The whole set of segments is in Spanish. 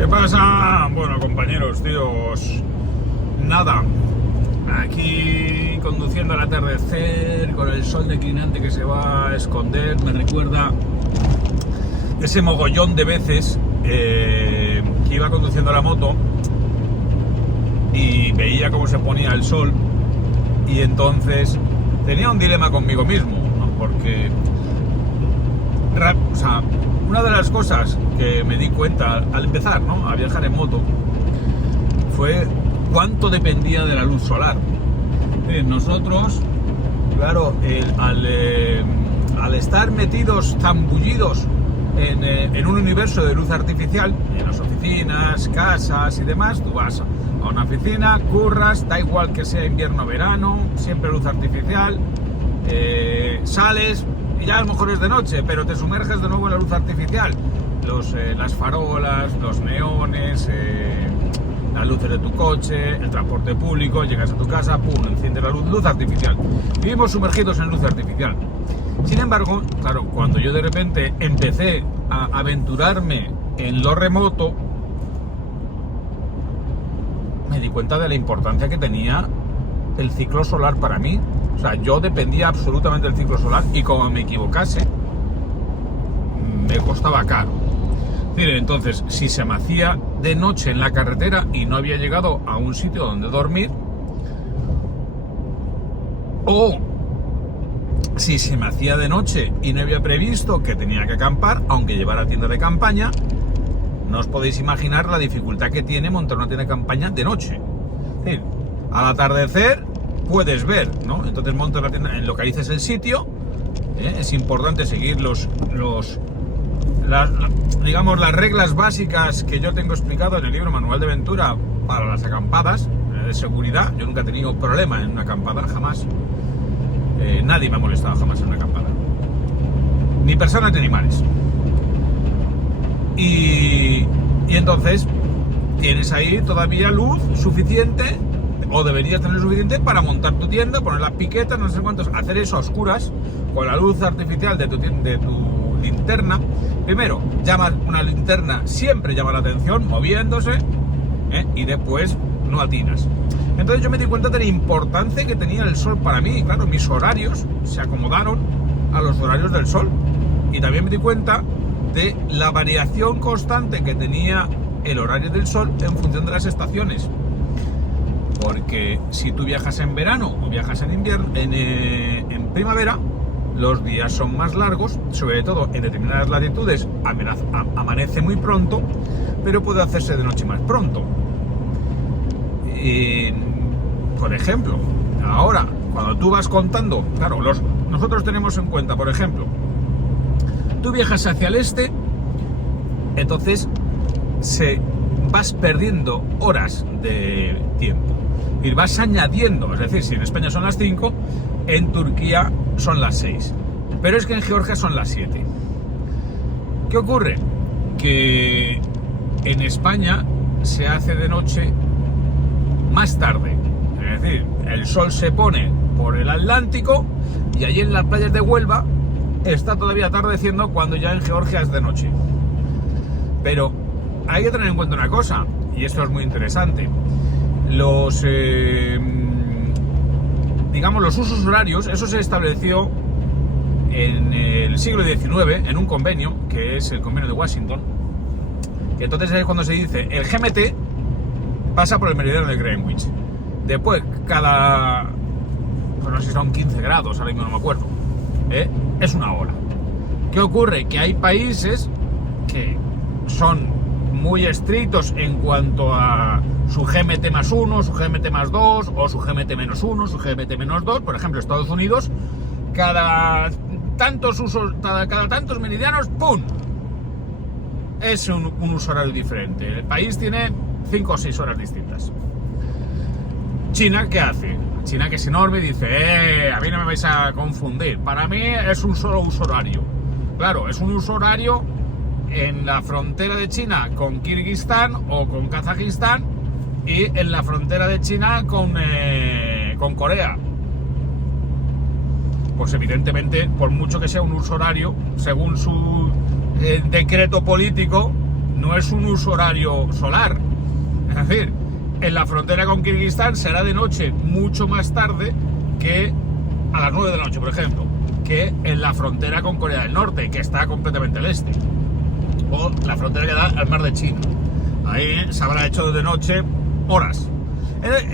¿Qué pasa? Bueno, compañeros, tíos, nada, aquí conduciendo al atardecer con el sol declinante que se va a esconder, me recuerda ese mogollón de veces que iba conduciendo la moto y veía cómo se ponía el sol y entonces tenía un dilema conmigo mismo, ¿no? Porque una de las cosas que me di cuenta al empezar, ¿no?, a viajar en moto fue cuánto dependía de la luz solar. Nosotros, claro, al estar metidos, zambullidos en un universo de luz artificial, en las oficinas, casas y demás, tú vas a una oficina, curras, da igual que sea invierno o verano, siempre luz artificial, sales y ya a lo mejor es de noche, pero te sumerges de nuevo en la luz artificial, las farolas, los neones, las luces de tu coche, el transporte público, llegas a tu casa, pum, enciende la luz artificial. Vivimos sumergidos en luz artificial. Sin embargo, claro, cuando yo de repente empecé a aventurarme en lo remoto, me di cuenta de la importancia que tenía el ciclo solar para mí. O sea, yo dependía absolutamente del ciclo solar y como me equivocase, me costaba caro. Entonces, si se me hacía de noche en la carretera y no había llegado a un sitio donde dormir, o si se me hacía de noche y no había previsto que tenía que acampar, aunque llevara tienda de campaña, no os podéis imaginar la dificultad que tiene montar una tienda de campaña de noche. Al atardecer puedes ver, ¿no? Entonces montas la tienda, localices el sitio, es importante seguir las reglas básicas que yo tengo explicado en el libro Manual de Aventura para las acampadas, de seguridad. Yo nunca he tenido problema en una acampada, jamás. Nadie me ha molestado jamás en una acampada, ni personas ni animales. Y entonces tienes ahí todavía luz suficiente, o deberías tener suficiente para montar tu tienda, poner las piquetas, no sé cuántos, hacer eso a oscuras con la luz artificial de tu linterna. Primero, una linterna siempre llama la atención moviéndose, y después no atinas. Entonces yo me di cuenta de la importancia que tenía el sol para mí. Claro, mis horarios se acomodaron a los horarios del sol, y también me di cuenta de la variación constante que tenía el horario del sol en función de las estaciones. Porque si tú viajas en verano o viajas en invierno, en primavera, los días son más largos, sobre todo en determinadas latitudes amanece muy pronto, pero puede hacerse de noche más pronto. Por ejemplo, ahora, cuando tú vas contando, claro, nosotros tenemos en cuenta, por ejemplo, tú viajas hacia el este, entonces vas perdiendo horas de tiempo y vas añadiendo, es decir, si en España son las 5, en Turquía son las 6, pero es que en Georgia son las 7. ¿Qué ocurre? Que en España se hace de noche más tarde, es decir, el sol se pone por el Atlántico y allí en las playas de Huelva está todavía atardeciendo cuando ya en Georgia es de noche. Pero hay que tener en cuenta una cosa, y esto es muy interesante. Los usos horarios, eso se estableció en el siglo XIX en un convenio, que es el convenio de Washington, que entonces es cuando se dice el GMT pasa por el meridiano de Greenwich. Después, no sé si son 15 grados, ahora mismo no me acuerdo, es una hora. ¿Qué ocurre? Que hay países que son muy estrictos en cuanto a su GMT más 1, su GMT más 2, o su GMT menos 1, su GMT menos 2. Por ejemplo, Estados Unidos, cada tantos meridianos, ¡pum!, es un uso horario diferente. El país tiene 5 o 6 horas distintas. China, ¿qué hace? China, que es enorme, dice, a mí no me vais a confundir, para mí es un solo uso horario. Claro, es un uso horario en la frontera de China con Kirguistán o con Kazajistán, y en la frontera de China con Corea. Pues evidentemente, por mucho que sea un uso horario, según su decreto político, no es un uso horario solar. Es decir, en la frontera con Kirguistán será de noche mucho más tarde que a las 9 de la noche, por ejemplo, que en la frontera con Corea del Norte, que está completamente al este, o la frontera que da al mar de China. Ahí se habrá hecho de noche horas.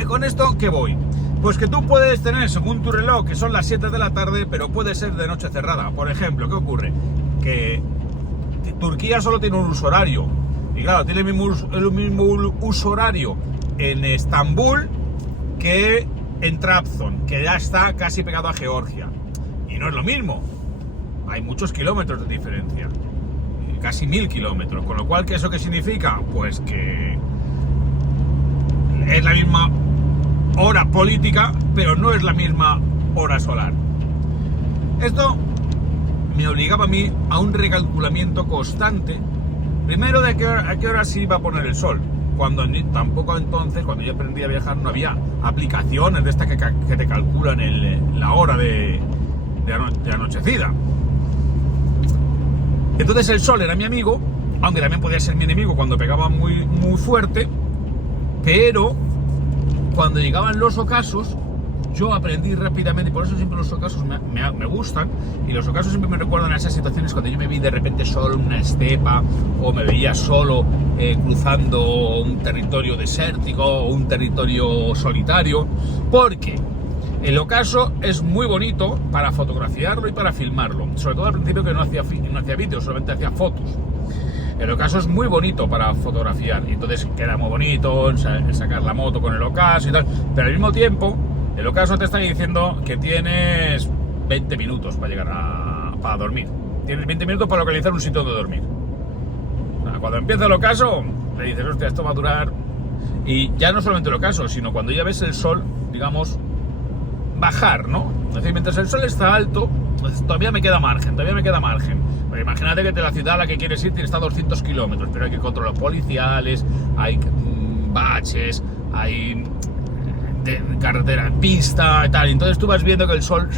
¿Con esto qué voy? Pues que tú puedes tener, según tu reloj, que son las 7 de la tarde, pero puede ser de noche cerrada. Por ejemplo, ¿qué ocurre? Que Turquía solo tiene un uso horario. Y claro, tiene el mismo uso horario en Estambul que en Trabzon, que ya está casi pegado a Georgia. Y no es lo mismo. Hay muchos kilómetros de diferencia. Casi 1000 kilómetros. Con lo cual, ¿qué eso qué significa? Pues que es la misma hora política, pero no es la misma hora solar. Esto me obligaba a mí a un recalculamiento constante. Primero, de a qué hora se iba a poner el sol. Cuando tampoco entonces, cuando yo aprendí a viajar, no había aplicaciones de estas que te calculan la hora de anochecida. Entonces el sol era mi amigo, aunque también podía ser mi enemigo cuando pegaba muy, muy fuerte, pero cuando llegaban los ocasos, yo aprendí rápidamente, y por eso siempre los ocasos me gustan, y los ocasos siempre me recuerdan a esas situaciones cuando yo me vi de repente solo en una estepa, o me veía solo cruzando un territorio desértico, o un territorio solitario, porque el ocaso es muy bonito para fotografiarlo y para filmarlo, sobre todo al principio, que no hacía vídeos, solamente hacía fotos. El ocaso es muy bonito para fotografiar, y entonces queda muy bonito sacar la moto con el ocaso y tal, pero al mismo tiempo el ocaso te está diciendo que tienes 20 minutos para llegar para dormir. Tienes 20 minutos para localizar un sitio donde dormir. O sea, cuando empieza el ocaso, le dices, hostia, esto va a durar. Y ya no solamente el ocaso, sino cuando ya ves el sol, digamos, bajar, ¿no? Es decir, mientras el sol está alto, pues todavía me queda margen. Pero imagínate que de la ciudad a la que quieres ir está a 200 kilómetros, pero hay que controlar policiales, hay baches, hay carretera, pista y tal. Entonces tú vas viendo que el sol,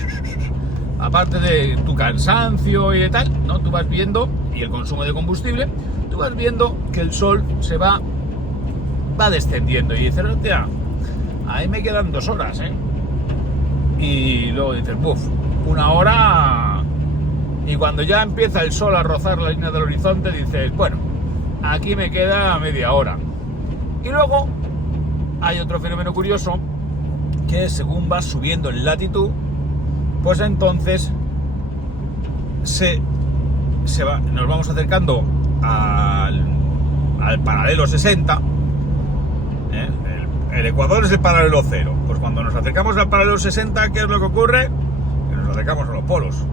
aparte de tu cansancio y tal, ¿no? Tú vas viendo, y el consumo de combustible, tú vas viendo que el sol se va descendiendo, y dices, hostia, ahí me quedan 2 horas, ¿eh? Y luego dices, buf, 1 hora, y cuando ya empieza el sol a rozar la línea del horizonte, dices, bueno, aquí me queda media hora. Y luego hay otro fenómeno curioso, que según vas subiendo en latitud, pues entonces nos vamos acercando al paralelo 60. El Ecuador es el paralelo 0. Pues cuando nos acercamos al paralelo 60, ¿qué es lo que ocurre? Que nos acercamos a los polos.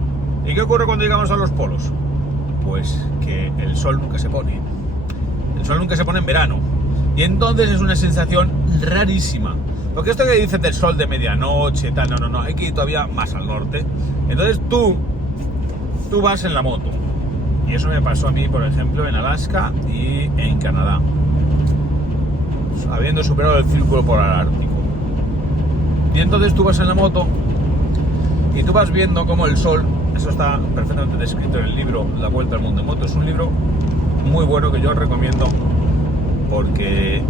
¿Y qué ocurre cuando llegamos a los polos? Pues que el sol nunca se pone. El sol nunca se pone en verano. Y entonces es una sensación rarísima. Porque esto que dicen del sol de medianoche, tal, no, hay que ir todavía más al norte. Entonces tú vas en la moto. Y eso me pasó a mí, por ejemplo, en Alaska y en Canadá, habiendo superado el círculo polar ártico. Y entonces tú vas en la moto y tú vas viendo cómo el sol, eso está perfectamente descrito en el libro La Vuelta al Mundo en Moto. Es un libro muy bueno que yo os recomiendo, porque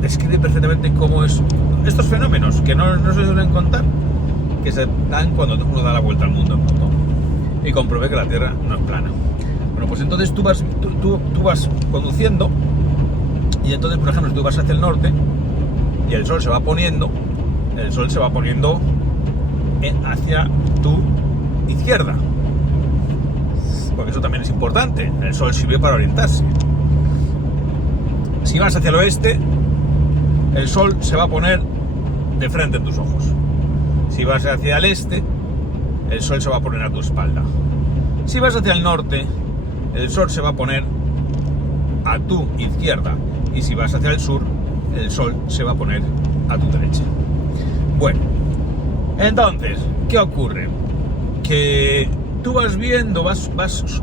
describe perfectamente cómo es estos fenómenos que no se suelen contar, que se dan cuando uno da la vuelta al mundo en moto. Y comprobé que la Tierra no es plana. Bueno, pues entonces tú vas conduciendo, y entonces, por ejemplo, si tú vas hacia el norte y el sol se va poniendo hacia tu izquierda, porque eso también es importante. El sol sirve para orientarse. Si vas hacia el oeste, el sol se va a poner de frente en tus ojos. Si vas hacia el este, el sol se va a poner a tu espalda. Si vas hacia el norte, el sol se va a poner a tu izquierda. Y si vas hacia el sur, el sol se va a poner a tu derecha. Bueno, entonces, ¿qué ocurre? Que tú vas viendo, vas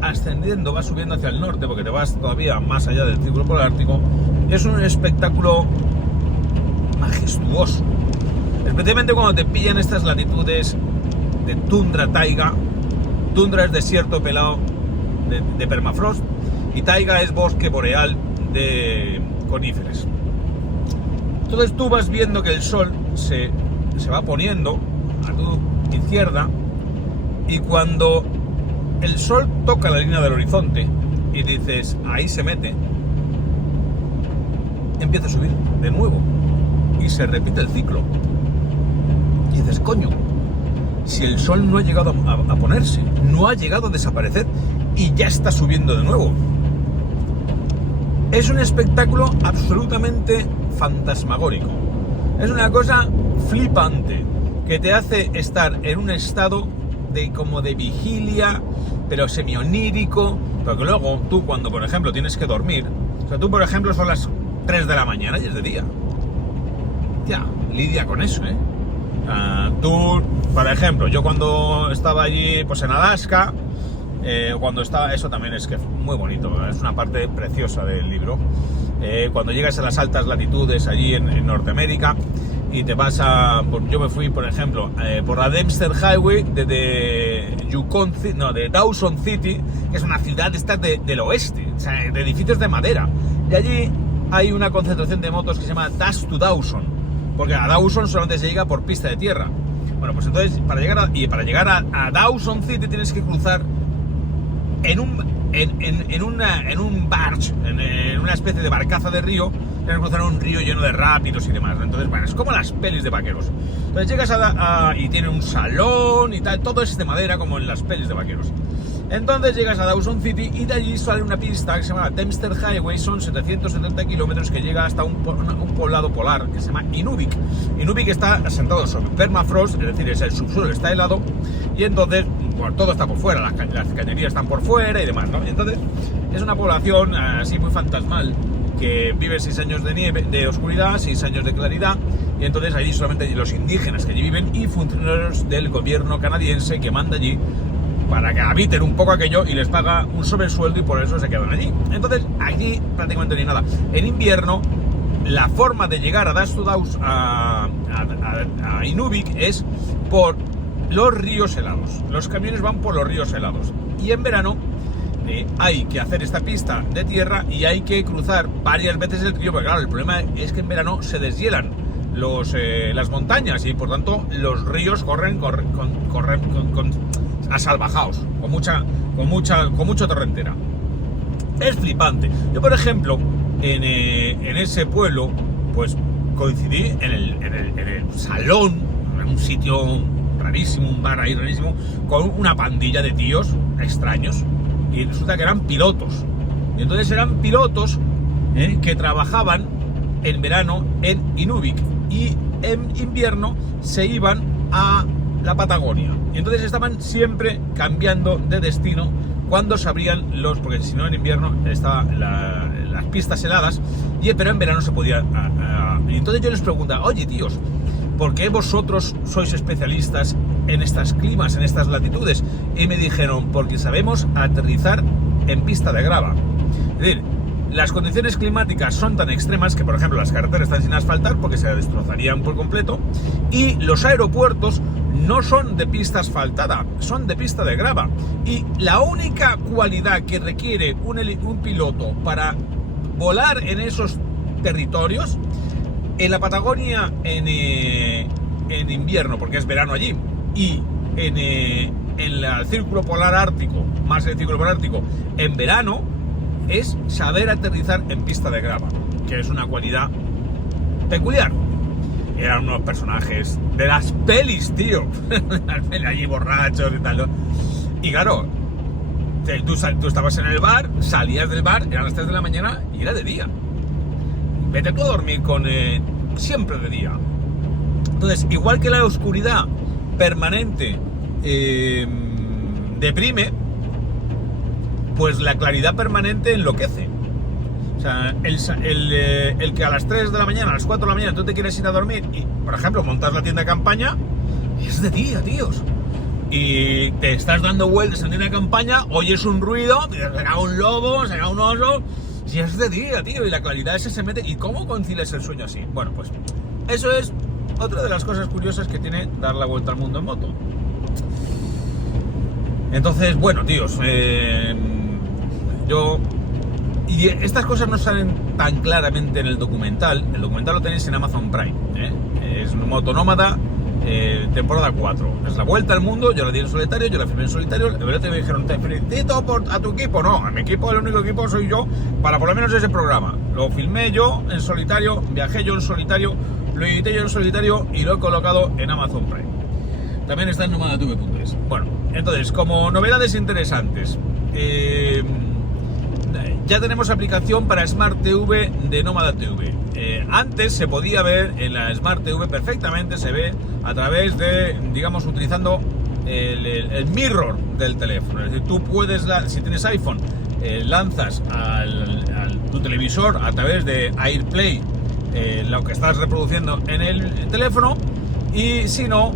ascendiendo, vas subiendo hacia el norte, porque te vas todavía más allá del círculo polar ártico. Es un espectáculo majestuoso, especialmente cuando te pillan estas latitudes de tundra, taiga. Tundra es desierto pelado de permafrost, y taiga es bosque boreal de coníferas. Entonces tú vas viendo que el sol se va poniendo a tu izquierda, y cuando el sol toca la línea del horizonte y dices, ahí se mete, empieza a subir de nuevo y se repite el ciclo. Y dices, coño, si el sol no ha llegado a ponerse, no ha llegado a desaparecer y ya está subiendo de nuevo. Es un espectáculo absolutamente fantasmagórico. Es una cosa flipante que te hace estar en un estado como de vigilia, pero semionírico, porque luego tú cuando, por ejemplo, tienes que dormir, o sea, tú, por ejemplo, son las 3 de la mañana y es de día. Ya, lidia con eso, ¿eh? Tú, por ejemplo, yo cuando estaba allí, pues en Alaska, cuando estaba, eso también es que es muy bonito, es una parte preciosa del libro. Cuando llegas a las altas latitudes allí en Norteamérica y te vas yo me fui, por ejemplo, por la Dempster Highway de Dawson City, que es una ciudad del oeste, o sea, de edificios de madera, y allí hay una concentración de motos que se llama Dash to Dawson, porque a Dawson solamente se llega por pista de tierra. Bueno, pues entonces para llegar a Dawson City tienes que cruzar en un barge, en una especie de barcaza de río, tienes que cruzar un río lleno de rápidos y demás. Entonces, bueno, es como las pelis de vaqueros. Entonces llegas y tiene un salón y tal, todo es de madera como en las pelis de vaqueros. Entonces llegas a Dawson City y de allí sale una pista que se llama Dempster Highway, son 770 kilómetros que llega hasta un poblado polar que se llama Inuvik. Inuvik está asentado sobre permafrost, es decir, es el subsuelo que está helado, y entonces bueno, todo está por fuera, las cañerías están por fuera y demás, ¿no? Entonces es una población así muy fantasmal que vive 6 años de nieve, de oscuridad, 6 años de claridad, y entonces allí solamente hay los indígenas que allí viven y funcionarios del gobierno canadiense que manda allí para que habiten un poco aquello y les paga un sobresueldo y por eso se quedan allí. Entonces allí prácticamente ni nada. En invierno la forma de llegar a a Inuvik es por los ríos helados. Los camiones van por los ríos helados. Y en verano hay que hacer esta pista de tierra y hay que cruzar varias veces el río, porque claro, el problema es que en verano se deshielan las montañas y por tanto los ríos corren asalvajados, con mucha torrentera. Es flipante. Yo, por ejemplo, en ese pueblo, pues coincidí en el salón, en un sitio rarísimo, un bar ahí rarísimo, con una pandilla de tíos extraños, y resulta que eran pilotos. Y entonces eran pilotos que trabajaban en verano en Inuvik y en invierno se iban a la Patagonia. Y entonces estaban siempre cambiando de destino cuando se abrían porque si no en invierno estaban las pistas heladas, pero en verano se podía. Y entonces yo les preguntaba, oye tíos, ¿por qué vosotros sois especialistas en estos climas, en estas latitudes? Y me dijeron, porque sabemos aterrizar en pista de grava. Es decir, las condiciones climáticas son tan extremas que, por ejemplo, las carreteras están sin asfaltar porque se destrozarían por completo, y los aeropuertos no son de pista asfaltada, son de pista de grava. Y la única cualidad que requiere un piloto para volar en esos territorios, en la Patagonia en invierno, porque es verano allí, y en el Círculo Polar Ártico, más el Círculo Polar Ártico, en verano, es saber aterrizar en pista de grava, que es una cualidad peculiar. Eran unos personajes de las pelis, tío. Las pelis allí borrachos y tal, ¿no? Y claro, tú estabas en el bar, salías del bar, eran las 3 de la mañana y era de día. Vete tú a dormir siempre de día. Entonces, igual que la oscuridad permanente deprime, pues la claridad permanente enloquece. O sea, el que a las 3 de la mañana, a las 4 de la mañana tú te quieres ir a dormir y, por ejemplo, montas la tienda de campaña, es de día, tíos. Y te estás dando vueltas en la tienda de campaña, oyes un ruido, será un lobo, será un oso, y es de día, tío, y la claridad esa se mete. ¿Y cómo concilias el sueño así? Bueno, pues eso es otra de las cosas curiosas que tiene dar la vuelta al mundo en moto. Entonces, bueno, tíos, yo Y estas cosas no salen tan claramente en el documental. El documental lo tenéis en Amazon Prime, es Motonómada, temporada 4. Es la vuelta al mundo, yo la di en solitario, yo la filmé en solitario. El verdad me dijeron, te felicito a tu equipo. No, a mi equipo, el único equipo soy yo, para por lo menos ese programa. Lo filmé yo en solitario, viajé yo en solitario, lo edité yo en solitario y lo he colocado en Amazon Prime. También está en nomadatv.es. Bueno, entonces, como novedades interesantes, ya tenemos aplicación para Smart TV de Nómada TV. Antes se podía ver en la Smart TV perfectamente, se ve a través de, digamos, utilizando el mirror del teléfono. Es decir, tú puedes, si tienes iPhone, lanzas tu televisor a través de AirPlay lo que estás reproduciendo en el teléfono, y si no,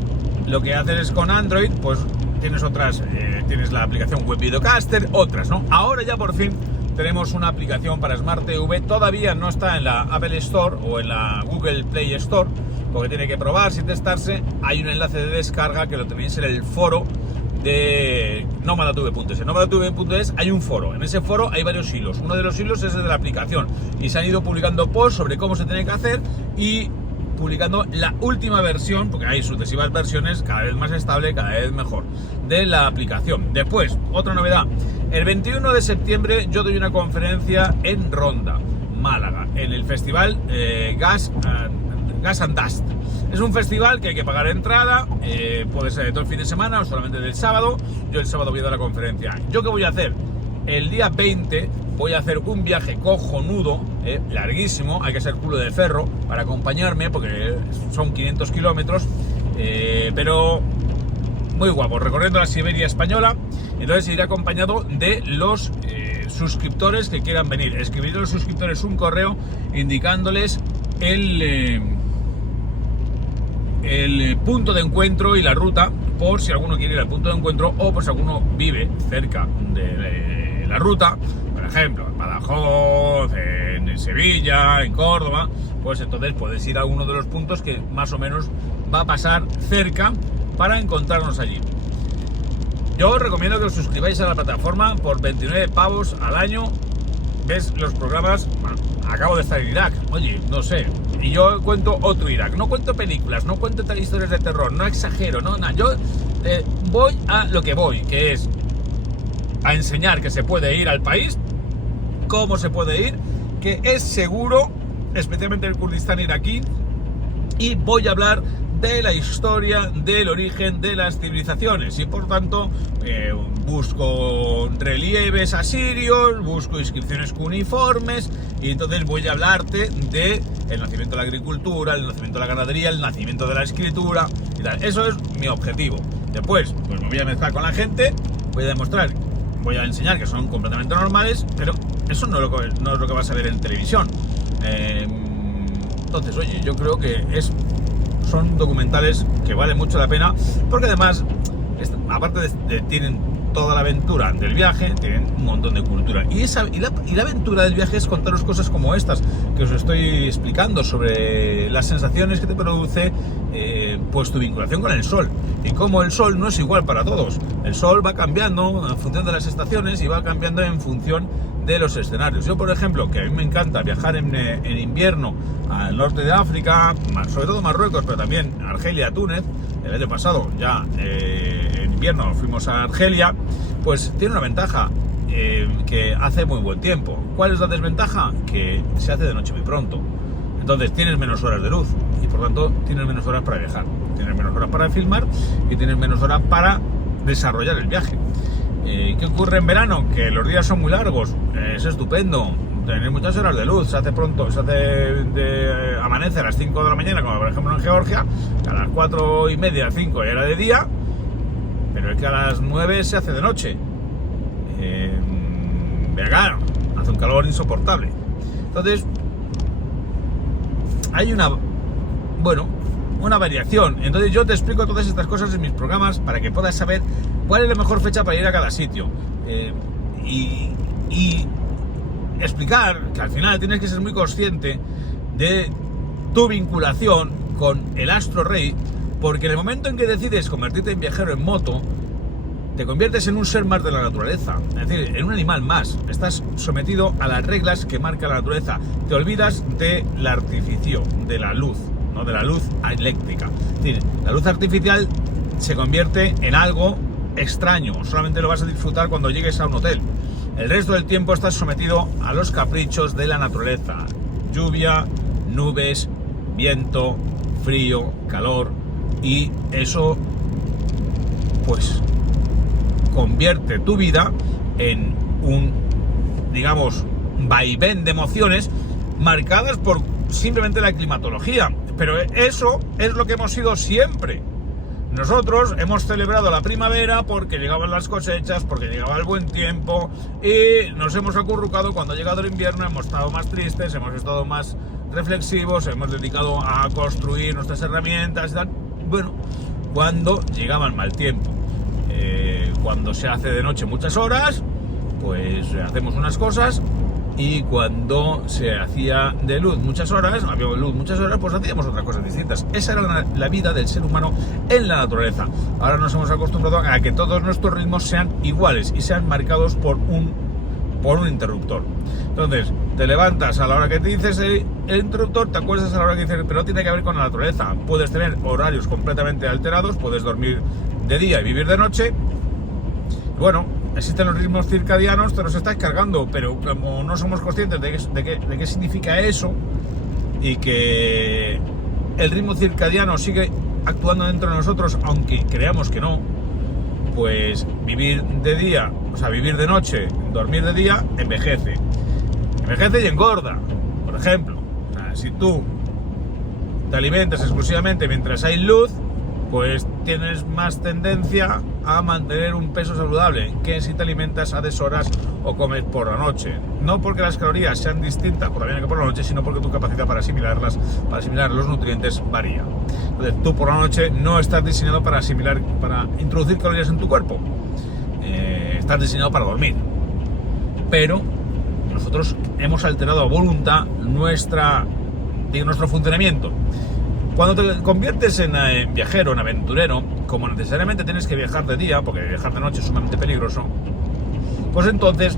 lo que haces es con Android, pues tienes otras, tienes la aplicación Web Videocaster, otras, ¿no? Ahora ya por fin tenemos una aplicación para Smart TV. Todavía no está en la Apple Store o en la Google Play Store, porque tiene que probarse y testarse. Hay un enlace de descarga que lo tenéis en el foro de nomadatv.es. En nomadatv.es hay un foro. En ese foro hay varios hilos. Uno de los hilos es el de la aplicación, y se han ido publicando posts sobre cómo se tiene que hacer y publicando la última versión, porque hay sucesivas versiones, cada vez más estable, cada vez mejor, de la aplicación. Después, otra novedad: el 21 de septiembre yo doy una conferencia en Ronda, Málaga, en el festival Gas and Dust. Es un festival que hay que pagar entrada, puede ser de todo el fin de semana o solamente del sábado. Yo el sábado voy a dar la conferencia. ¿Yo qué voy a hacer? El día 20 voy a hacer un viaje cojonudo, larguísimo, hay que ser culo de ferro para acompañarme, porque son 500 kilómetros, pero muy guapo, recorriendo la Siberia española. Entonces iré acompañado de los suscriptores que quieran venir. Escribiré a los suscriptores un correo indicándoles el punto de encuentro y la ruta, por si alguno quiere ir al punto de encuentro o por si alguno vive cerca de la ruta, por ejemplo en Badajoz, en Sevilla, en Córdoba. Pues entonces podéis ir a uno de los puntos que más o menos va a pasar cerca para encontrarnos allí. Yo os recomiendo que os suscribáis a la plataforma por 29 pavos al año. Ves los programas. Bueno, acabo de estar en Irak, oye, no sé, y yo cuento otro Irak, no cuento películas, no cuento historias de terror, no exagero, no, nada. Yo voy a lo que voy, que es a enseñar que se puede ir al país, cómo se puede ir, que es seguro, especialmente el Kurdistán iraquí, y voy a hablar de la historia, del origen de las civilizaciones, y por tanto busco relieves asirios, busco inscripciones cuneiformes, y entonces voy a hablarte de el nacimiento de la agricultura, el nacimiento de la ganadería, el nacimiento de la escritura y tal. Eso es mi objetivo. Después, pues me voy a mezclar con la gente, voy a demostrar, voy a enseñar que son completamente normales, pero eso no es lo que vas a ver en televisión. Entonces, oye, yo creo que son documentales que valen mucho la pena, porque además, aparte de tienen toda la aventura del viaje, tienen un montón de cultura, y la aventura del viaje es contaros cosas como estas que os estoy explicando, sobre las sensaciones que te produce pues tu vinculación con el sol, y cómo el sol no es igual para todos. El sol va cambiando en función de las estaciones y va cambiando en función de los escenarios. Yo, por ejemplo, que a mí me encanta viajar en invierno al norte de África, sobre todo Marruecos, pero también Argelia, Túnez. El año pasado ya en invierno fuimos a Argelia. Pues tiene una ventaja, que hace muy buen tiempo. ¿Cuál es la desventaja? Que se hace de noche muy pronto. Entonces tienes menos horas de luz y por tanto tienes menos horas para viajar, tienes menos horas para filmar y tienes menos horas para desarrollar el viaje. ¿Qué ocurre en verano? Que los días son muy largos, es estupendo, tener muchas horas de luz, se hace pronto, amanece a las 5 de la mañana, como por ejemplo en Georgia, a las 4:30, 5 ya era de día, pero es que a las 9 se hace de noche. Claro, hace un calor insoportable. Entonces, hay una variación. Entonces yo te explico todas estas cosas en mis programas para que puedas saber cuál es la mejor fecha para ir a cada sitio, y explicar que al final tienes que ser muy consciente de tu vinculación con el astro rey, porque en el momento en que decides convertirte en viajero en moto, te conviertes en un ser más de la naturaleza, es decir, en un animal más. Estás sometido a las reglas que marca la naturaleza. Te olvidas de la artificio, de la luz, no de la luz eléctrica. Es decir, la luz artificial se convierte en algo extraño, solamente lo vas a disfrutar cuando llegues a un hotel. El resto del tiempo estás sometido a los caprichos de la naturaleza. Lluvia, nubes, viento, frío, calor, y eso pues convierte tu vida en un, digamos, vaivén de emociones marcadas por simplemente la climatología. Pero eso es lo que hemos sido siempre. Nosotros hemos celebrado la primavera porque llegaban las cosechas, porque llegaba el buen tiempo, y nos hemos acurrucado cuando ha llegado el invierno. Hemos estado más tristes, hemos estado más reflexivos, hemos dedicado a construir nuestras herramientas y tal. Bueno, cuando llegaba el mal tiempo, cuando se hace de noche muchas horas, pues hacemos unas cosas, y cuando se hacía de luz muchas horas, había luz muchas horas, pues hacíamos otras cosas distintas. Esa era la vida del ser humano en la naturaleza. Ahora nos hemos acostumbrado a que todos nuestros ritmos sean iguales y sean marcados por un interruptor. Entonces, te levantas a la hora que te dices el interruptor, te acuestas a la hora que dices, pero no tiene que ver con la naturaleza. Puedes tener horarios completamente alterados, puedes dormir de día y vivir de noche. Bueno, existen los ritmos circadianos, te los estás cargando, pero como no somos conscientes de qué significa eso, y que el ritmo circadiano sigue actuando dentro de nosotros, aunque creamos que no, pues vivir de día, o sea, vivir de noche, dormir de día, envejece y engorda. Por ejemplo, o sea, si tú te alimentas exclusivamente mientras hay luz, pues tienes más tendencia a mantener un peso saludable que si te alimentas a deshoras o comes por la noche. No porque las calorías sean distintas por la mañana que por la noche, sino porque tu capacidad para asimilar los nutrientes varía. Entonces, tú por la noche no estás diseñado para introducir calorías en tu cuerpo. Estás diseñado para dormir. Pero nosotros hemos alterado a voluntad nuestro funcionamiento. Cuando te conviertes en viajero, en aventurero, como necesariamente tienes que viajar de día, porque viajar de noche es sumamente peligroso, pues entonces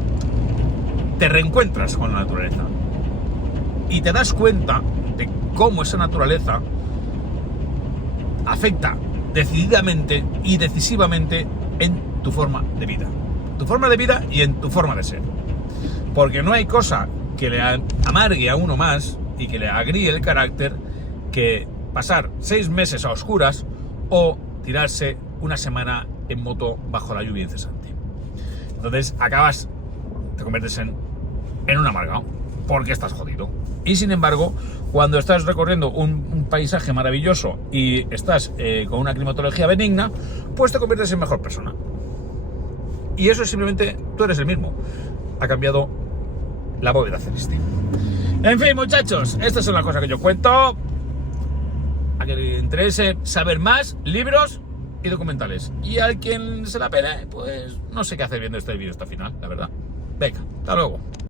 te reencuentras con la naturaleza y te das cuenta de cómo esa naturaleza afecta decididamente y decisivamente en tu forma de vida. Tu forma de vida y en tu forma de ser. Porque no hay cosa que le amargue a uno más y que le agríe el carácter que pasar 6 meses a oscuras o tirarse una semana en moto bajo la lluvia incesante. Entonces te conviertes en un amargado, porque estás jodido. Y sin embargo, cuando estás recorriendo un paisaje maravilloso y estás con una climatología benigna, pues te conviertes en mejor persona. Y eso es simplemente, tú eres el mismo. Ha cambiado la bóveda celeste. En fin, muchachos, estas son las cosas que yo cuento. A quien le interese saber más, libros y documentales. Y a quien se la pele, pues no sé qué hacer viendo este vídeo hasta el final, la verdad. Venga, hasta luego.